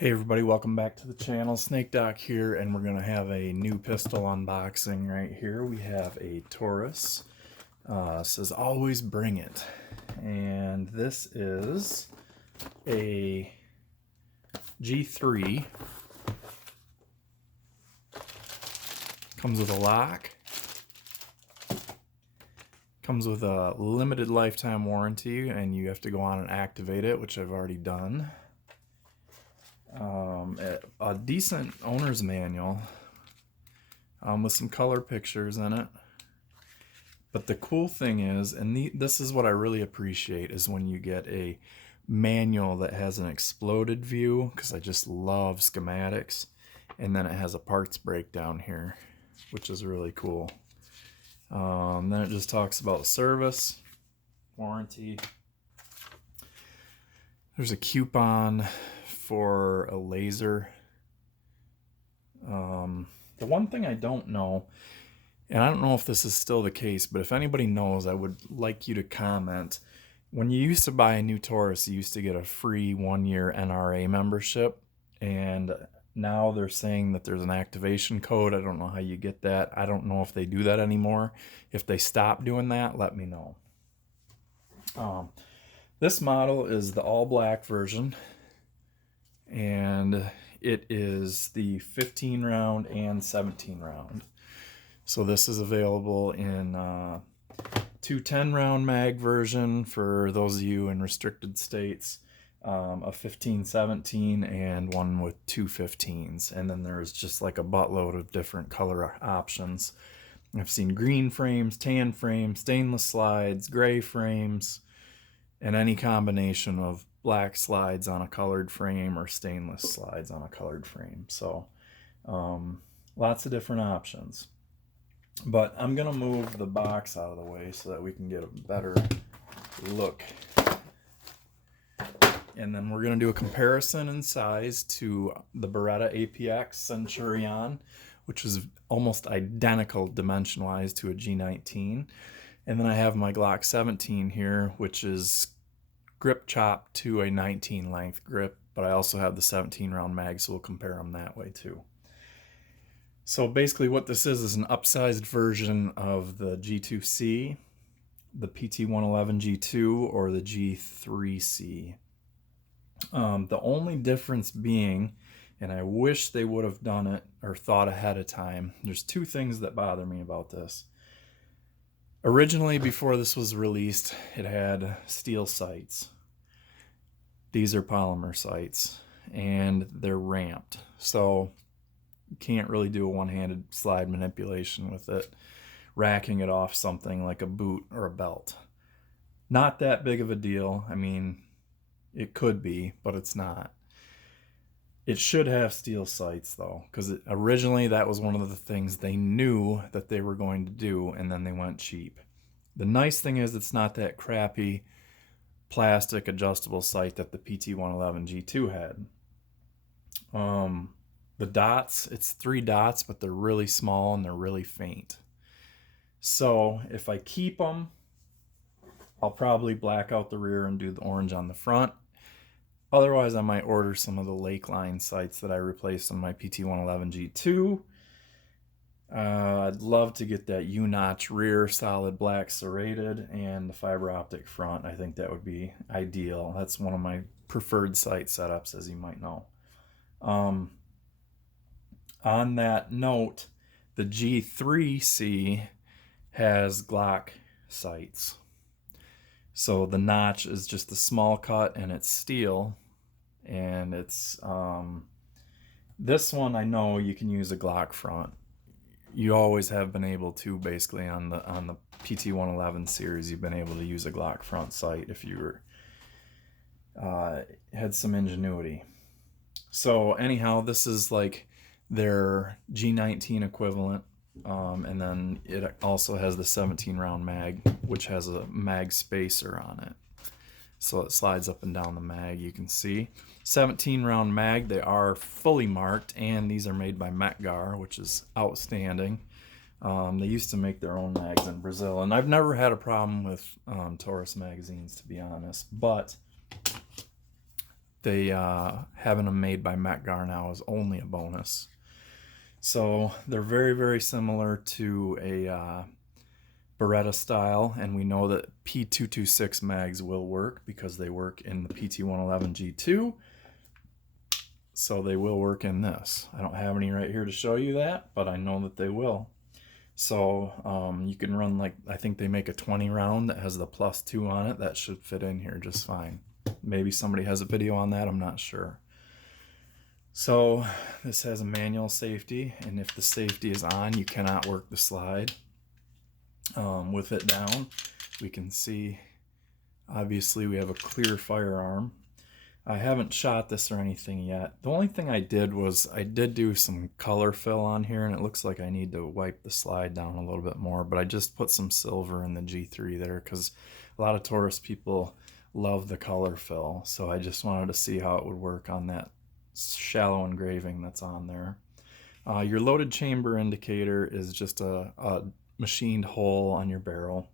Hey everybody, welcome back to the channel. Snake Doc here, and we're going to have a new pistol unboxing right here. We have a Taurus. Says always bring it. And this is a G3. Comes with a lock. Comes with a limited lifetime warranty, and you have to go on and activate it, which I've already done. A decent owner's manual with some color pictures in it. But the cool thing is, and this is what I really appreciate, is when you get a manual that has an exploded view, because I just love schematics, and then it has a parts breakdown here, which is really cool. Then it just talks about service, warranty. There's a coupon for a laser. The one thing I don't know, and I don't know if this is still the case, but if anybody knows, I would like you to comment. When you used to buy a new Taurus, you used to get a free 1-year NRA membership, and now they're saying that there's an activation code. I don't know how you get that. I don't know if they do that anymore. If they stop doing that, let me know. This model is the all black version, and it is the 15 round and 17 round. So this is available in 210 round mag version for those of you in restricted states, a 15-17, and one with 215s. And then there's just like a buttload of different color options. I've seen green frames, tan frames, stainless slides, gray frames, and any combination of black slides on a colored frame or stainless slides on a colored frame. So lots of different options. But I'm going to move the box out of the way so that we can get a better look. And then we're going to do a comparison in size to the Beretta APX Centurion, which is almost identical dimension-wise to a G19. And then I have my Glock 17 here, which is grip chopped to a 19 length grip, but I also have the 17 round mag, so we'll compare them that way too. So basically what this is an upsized version of the G2C, the PT111 G2, or the G3C. The only difference being, and I wish they would have done it or thought ahead of time, there's two things that bother me about this. Originally, before this was released, it had steel sights. These are polymer sights, and they're ramped. So you can't really do a one-handed slide manipulation with it, racking it off something like a boot or a belt. Not that big of a deal. I mean, it could be, but it's not. It should have steel sights though, because originally that was one of the things they knew that they were going to do, and then they went cheap. The nice thing is it's not that crappy plastic adjustable sight that the PT111 G2 had. The dots, it's 3 dots, but they're really small and they're really faint. So if I keep them, I'll probably black out the rear and do the orange on the front. Otherwise, I might order some of the Lakeline sights that I replaced on my PT111 G2. I'd love to get that U-notch rear solid black serrated and the fiber optic front. I think that would be ideal. That's one of my preferred sight setups, as you might know. On that note, the G3C has Glock sights. So the notch is just a small cut and it's steel, and it's this one I know you can use a Glock front. You always have been able to, basically on the PT111 series, you've been able to use a Glock front sight if you were had some ingenuity. So anyhow, this is like their G19 equivalent. And then it also has the 17 round mag, which has a mag spacer on it. So it slides up and down the mag, you can see. 17 round mag, they are fully marked, and these are made by Metgar, which is outstanding. They used to make their own mags in Brazil, and I've never had a problem with Taurus magazines, to be honest. But they having them made by Metgar now is only a bonus. So they're very, very similar to a Beretta style, and we know that P226 mags will work because they work in the PT111 G2, so they will work in this. I don't have any right here to show you that, but I know that they will. So you can run, like, I think they make a 20 round that has the +2 on it. That should fit in here just fine. Maybe somebody has a video on that, I'm not sure. So this has a manual safety, and if the safety is on, you cannot work the slide. With it down, we can see, obviously we have a clear firearm. I haven't shot this or anything yet. The only thing I did was I did do some color fill on here, and it looks like I need to wipe the slide down a little bit more, but I just put some silver in the G3 there because a lot of Taurus people love the color fill, so I just wanted to see how it would work on that shallow engraving that's on there. Your loaded chamber indicator is just a machined hole on your barrel,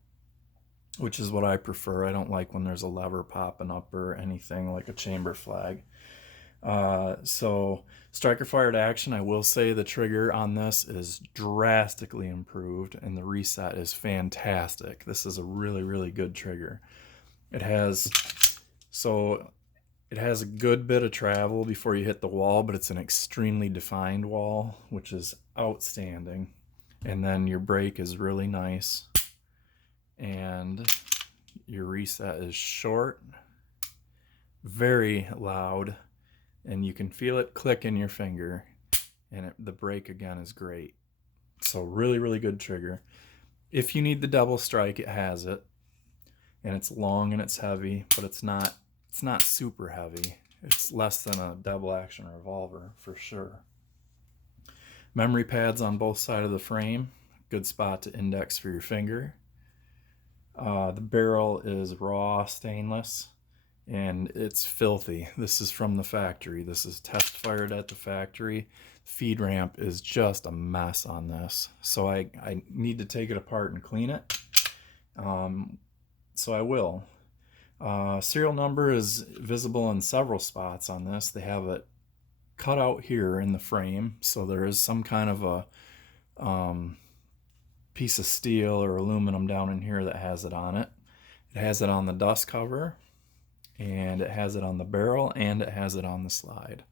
which is what I prefer. I don't like when there's a lever popping up or anything like a chamber flag. So striker fired action, I will say the trigger on this is drastically improved, and the reset is fantastic. This is a really, really good trigger. It has a good bit of travel before you hit the wall, but it's an extremely defined wall, which is outstanding. And then your brake is really nice, and your reset is short, very loud, and you can feel it click in your finger, and the brake again is great. So really, really good trigger. If you need the double strike, it has it, and it's long and it's heavy, but it's not super heavy. It's less than a double action revolver for sure. Memory pads on both sides of the frame, good spot to index for your finger. The barrel is raw stainless, and it's filthy. This is from the factory. This is test fired at the factory. Feed ramp is just a mess on this, so I need to take it apart and clean it. So I will. Serial number is visible in several spots on this. They have it cut out here in the frame, so there is some kind of a piece of steel or aluminum down in here that has it on it. It has it on the dust cover, and it has it on the barrel, and it has it on the slide.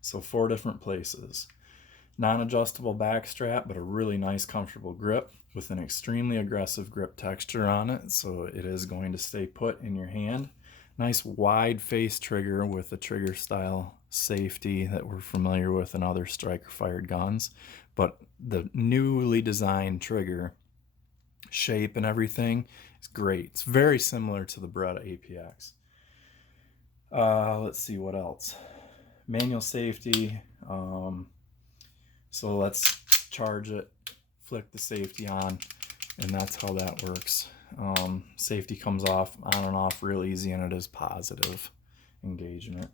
So 4 different places. Non-adjustable back strap, but a really nice comfortable grip with an extremely aggressive grip texture on it, so it is going to stay put in your hand. Nice wide face trigger with the trigger style safety that we're familiar with in other striker fired guns, but the newly designed trigger shape and everything is great. It's very similar to the Beretta APX. Let's see what else. Manual safety. So let's charge it, flick the safety on, and that's how that works. Safety comes off, on and off real easy, and it is positive engagement.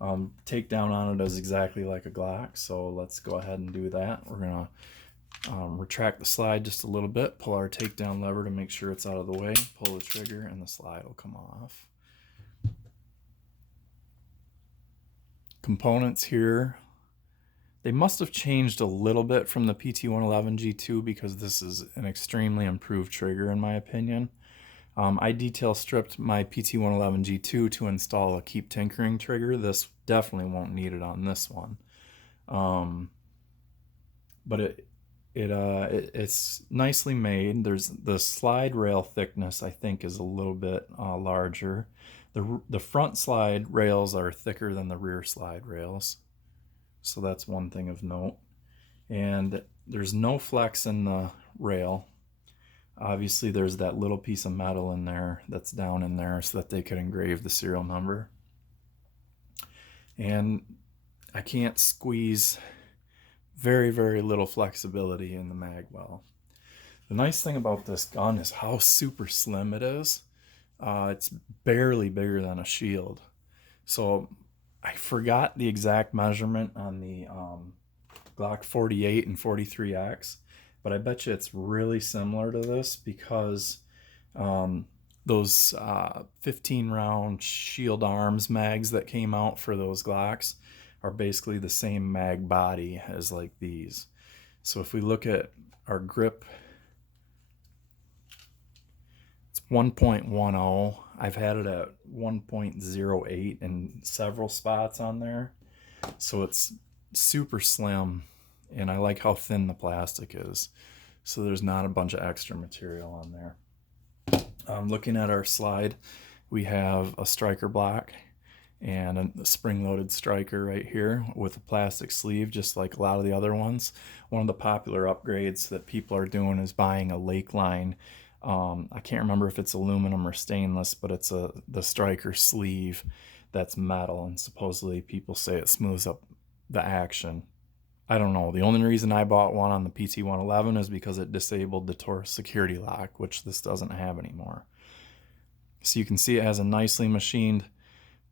Takedown on it is exactly like a Glock, so let's go ahead and do that. We're going to retract the slide just a little bit, pull our takedown lever to make sure it's out of the way, pull the trigger, and the slide will come off. Components here, they must have changed a little bit from the PT111 G2 because this is an extremely improved trigger in my opinion. I detail stripped my PT111 G2 to install a keep tinkering trigger. This definitely won't need it on this one. But it's nicely made. There's the slide rail thickness, I think, is a little bit larger. The front slide rails are thicker than the rear slide rails, so that's one thing of note. And there's no flex in the rail. Obviously there's that little piece of metal in there that's down in there so that they could engrave the serial number. And I can't squeeze very, very little flexibility in the mag well. The nice thing about this gun is how super slim it is. It's barely bigger than a shield. So I forgot the exact measurement on the Glock 48 and 43X, but I bet you it's really similar to this because those 15 round shield arms mags that came out for those Glocks are basically the same mag body as like these. So if we look at our grip, it's 1.10. I've had it at 1.08 in several spots on there. So it's super slim, and I like how thin the plastic is. So there's not a bunch of extra material on there. Looking at our slide, we have a striker block and a spring-loaded striker right here with a plastic sleeve, just like a lot of the other ones. One of the popular upgrades that people are doing is buying a Lakeline. I can't remember if it's aluminum or stainless, but it's the striker sleeve that's metal, and supposedly people say it smooths up the action. I don't know. The only reason I bought one on the PT-111 is because it disabled the Taurus security lock, which this doesn't have anymore. So you can see it has a nicely machined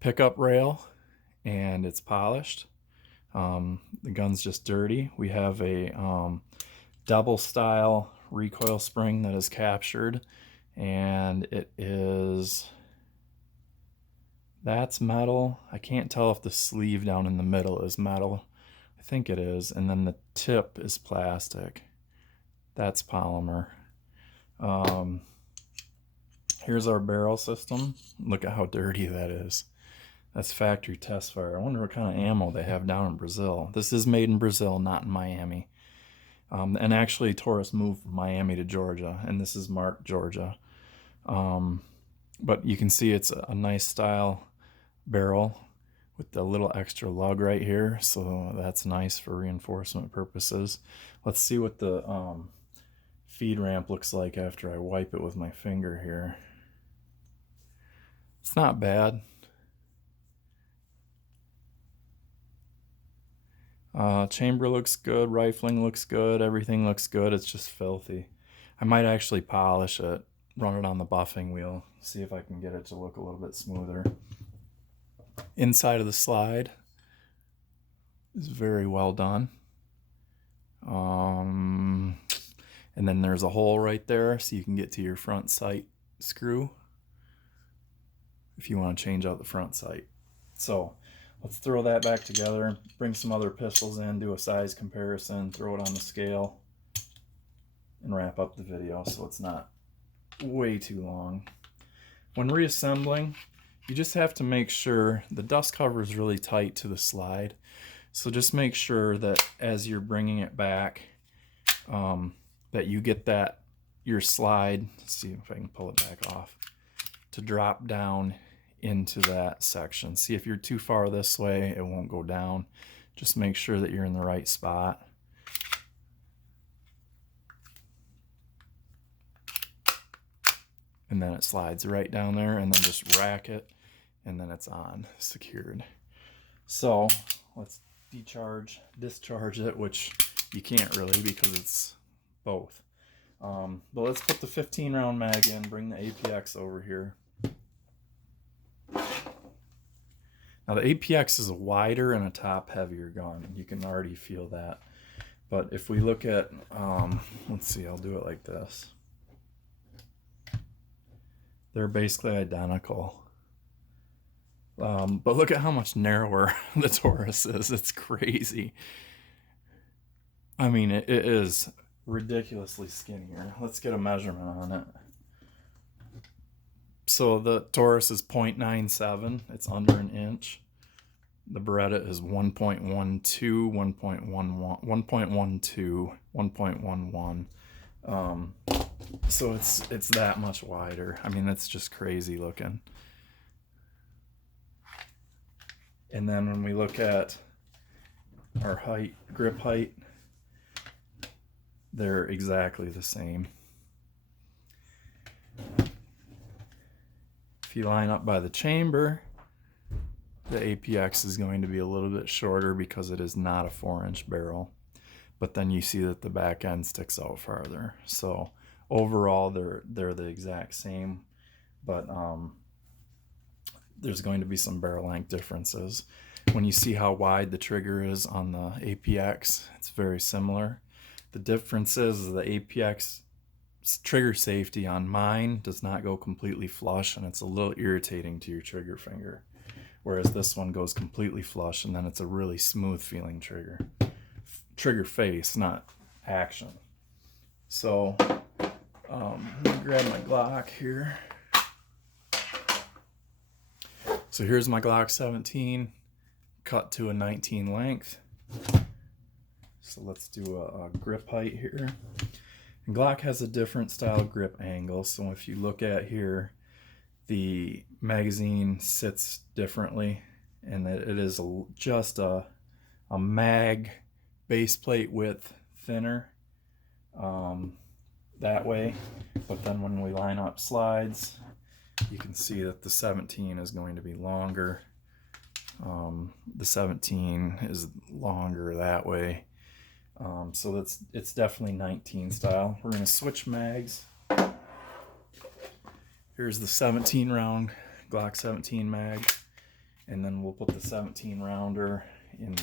pickup rail, and it's polished. The gun's just dirty. We have a double style recoil spring that is captured, and that's metal. I can't tell if the sleeve down in the middle is metal. I think it is. And then the tip is plastic. That's polymer. Here's our barrel system. Look at how dirty that is. That's factory test fire. I wonder what kind of ammo they have down in Brazil. This is made in Brazil, not in Miami. And actually, Taurus moved from Miami to Georgia, and this is marked Georgia. But you can see it's a nice style barrel with the little extra lug right here, so that's nice for reinforcement purposes. Let's see what the feed ramp looks like after I wipe it with my finger here. It's not bad. Chamber looks good, rifling looks good, everything looks good. It's just filthy. I might actually polish it, run it on the buffing wheel, see if I can get it to look a little bit smoother. Inside of the slide is very well done. And then there's a hole right there so you can get to your front sight screw if you want to change out the front sight. So let's throw that back together, bring some other pistols in, do a size comparison, throw it on the scale, and wrap up the video so it's not way too long. When reassembling, you just have to make sure the dust cover is really tight to the slide. So just make sure that as you're bringing it back, that you get your slide, let's see if I can pull it back off, to drop down into that section. See, if you're too far this way, it won't go down. Just make sure that you're in the right spot. And then it slides right down there, and then just rack it, and then it's on, secured. So let's discharge it, which you can't really because it's both. But let's put the 15 round mag in, bring the APX over here. Now the APX is a wider and a top heavier gun. You can already feel that. But if we look at, let's see, I'll do it like this. They're basically identical. But look at how much narrower the Taurus is. It's crazy. I mean, it is ridiculously skinnier. Let's get a measurement on it. So the Taurus is 0.97. It's under an inch. The Beretta is 1.12, 1.11, 1.12, 1.11. So it's that much wider. I mean, that's just crazy looking. And then when we look at our height, grip height, they're exactly the same. If you line up by the chamber, the APX is going to be a little bit shorter because it is not a 4-inch barrel. But then you see that the back end sticks out farther. So overall, they're the exact same, but there's going to be some barrel length differences. When you see how wide the trigger is on the APX, it's very similar. The difference is the APX trigger safety on mine does not go completely flush, and it's a little irritating to your trigger finger. Whereas this one goes completely flush, and then it's a really smooth feeling trigger face, not action. So let me grab my Glock here. So here's my Glock 17 cut to a 19 length. So let's do a grip height here. And Glock has a different style grip angle. So if you look at here, the magazine sits differently, and it is just a mag base plate width thinner that way. But then when we line up slides, you can see that the 17 is going to be longer. The 17 is longer that way. So it's definitely 19 style. We're going to switch mags. Here's the 17 round Glock 17 mag, and then we'll put the 17 rounder in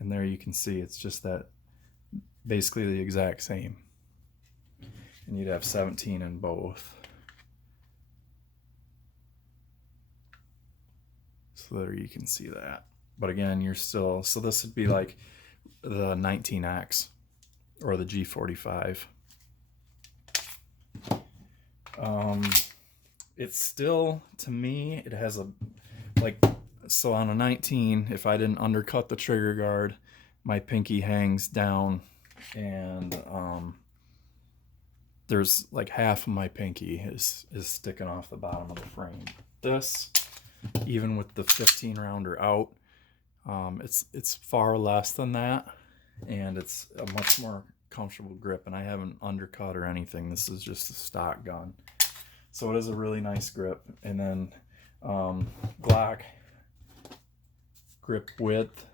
and there you can see it's just that basically the exact same. And you'd have 17 in both. So there you can see that. But again, you're still, so this would be like the 19X or the G45. It's still, to me, it has a, like, so on a 19, if I didn't undercut the trigger guard, my pinky hangs down, and there's like half of my pinky is sticking off the bottom of the frame. This, even with the 15 rounder out, it's far less than that, and it's a much more comfortable grip, and I haven't undercut or anything. This is just a stock gun, so it is a really nice grip. And then Glock grip width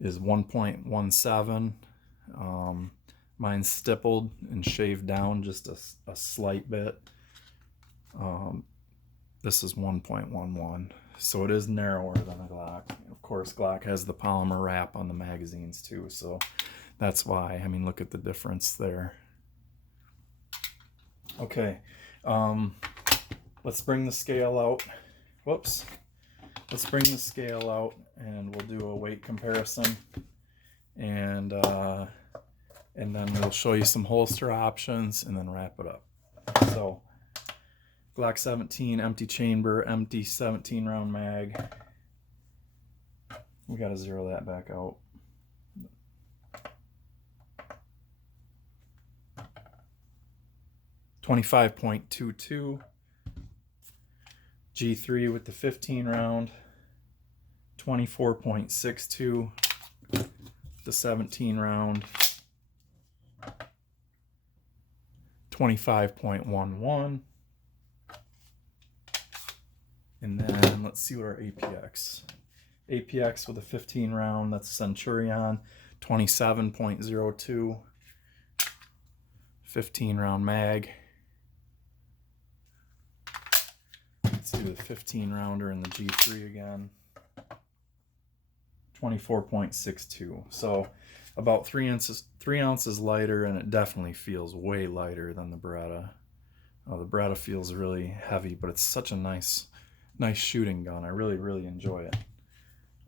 is 1.17. Mine's stippled and shaved down just a slight bit. This is 1.11, so it is narrower than a Glock. Of course, Glock has the polymer wrap on the magazines too, so that's why. I mean, look at the difference there. Okay, let's bring the scale out. Whoops. Let's bring the scale out, and we'll do a weight comparison, and then we'll show you some holster options, and then wrap it up. So, Glock 17, empty chamber, empty 17 round mag. We gotta zero that back out. .22 G3 with the 15 round, 24.62 the 17 round, 25.11, and then let's see what our APX with a 15 round, that's Centurion, 27.02, 15 round mag. Let's do the 15 rounder and the G3 again. 24.62. So about 3 ounces lighter, and it definitely feels way lighter than the Beretta. The Beretta feels really heavy, but it's such a nice shooting gun. I really enjoy it.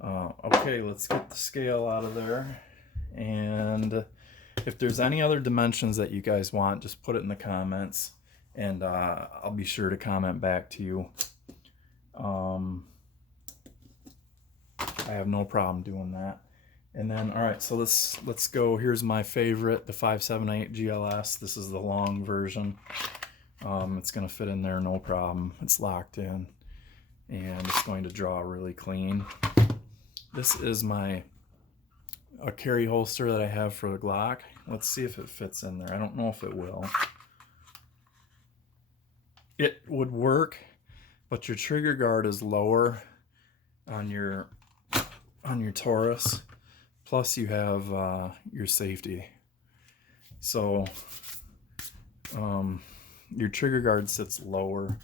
Okay, let's get the scale out of there. And if there's any other dimensions that you guys want, just put it in the comments, and I'll be sure to comment back to you. I have no problem doing that. And then, all right, so let's go. Here's my favorite, the 578 GLS. This is the long version. It's gonna fit in there no problem. It's locked in, and it's going to draw really clean. This is a carry holster that I have for the Glock. Let's see if it fits in there. I don't know if it will. It would work, but your trigger guard is lower on your Taurus. Plus you have your safety. So your trigger guard sits lower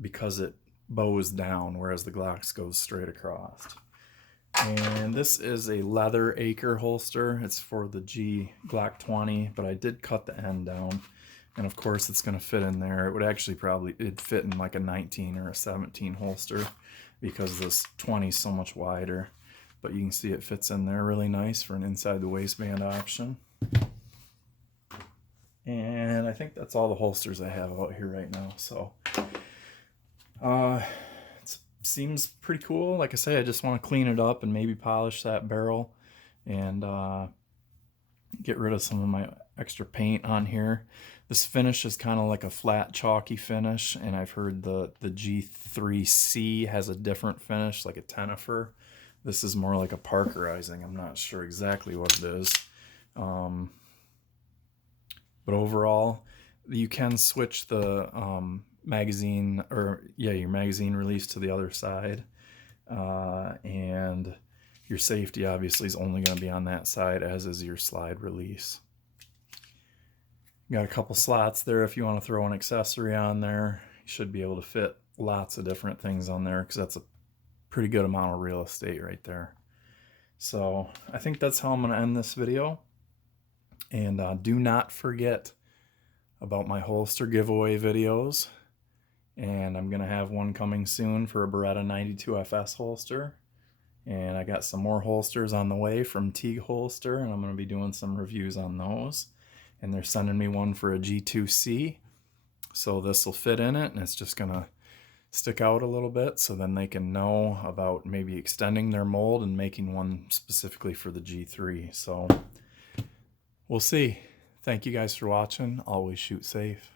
because it bows down, whereas the Glock's goes straight across. And this is a leather acre holster. It's for the G Glock 20, but I did cut the end down. And of course it's going to fit in there. It would actually it'd fit in like a 19 or a 17 holster because this 20 is so much wider. But you can see it fits in there really nice for an inside the waistband option. And I think that's all the holsters I have out here right now. So it seems pretty cool. Like I say, I just want to clean it up and maybe polish that barrel and get rid of some of my extra paint on here. This finish is kind of like a flat chalky finish, and I've heard the G3C has a different finish, like a tenifer. This is more like a parkerizing. I'm not sure exactly what it is. But overall, you can switch the magazine, or your magazine release to the other side. And your safety obviously is only going to be on that side, as is your slide release. You got a couple slots there if you want to throw an accessory on there. You should be able to fit lots of different things on there because that's a pretty good amount of real estate right there. So I think that's how I'm going to end this video. And do not forget about my holster giveaway videos. And I'm going to have one coming soon for a Beretta 92FS holster. And I got some more holsters on the way from Teague Holster, and I'm going to be doing some reviews on those. And they're sending me one for a G2C. So this will fit in it, and it's just going to stick out a little bit so then they can know about maybe extending their mold and making one specifically for the G3. So we'll see. Thank you guys for watching. Always shoot safe.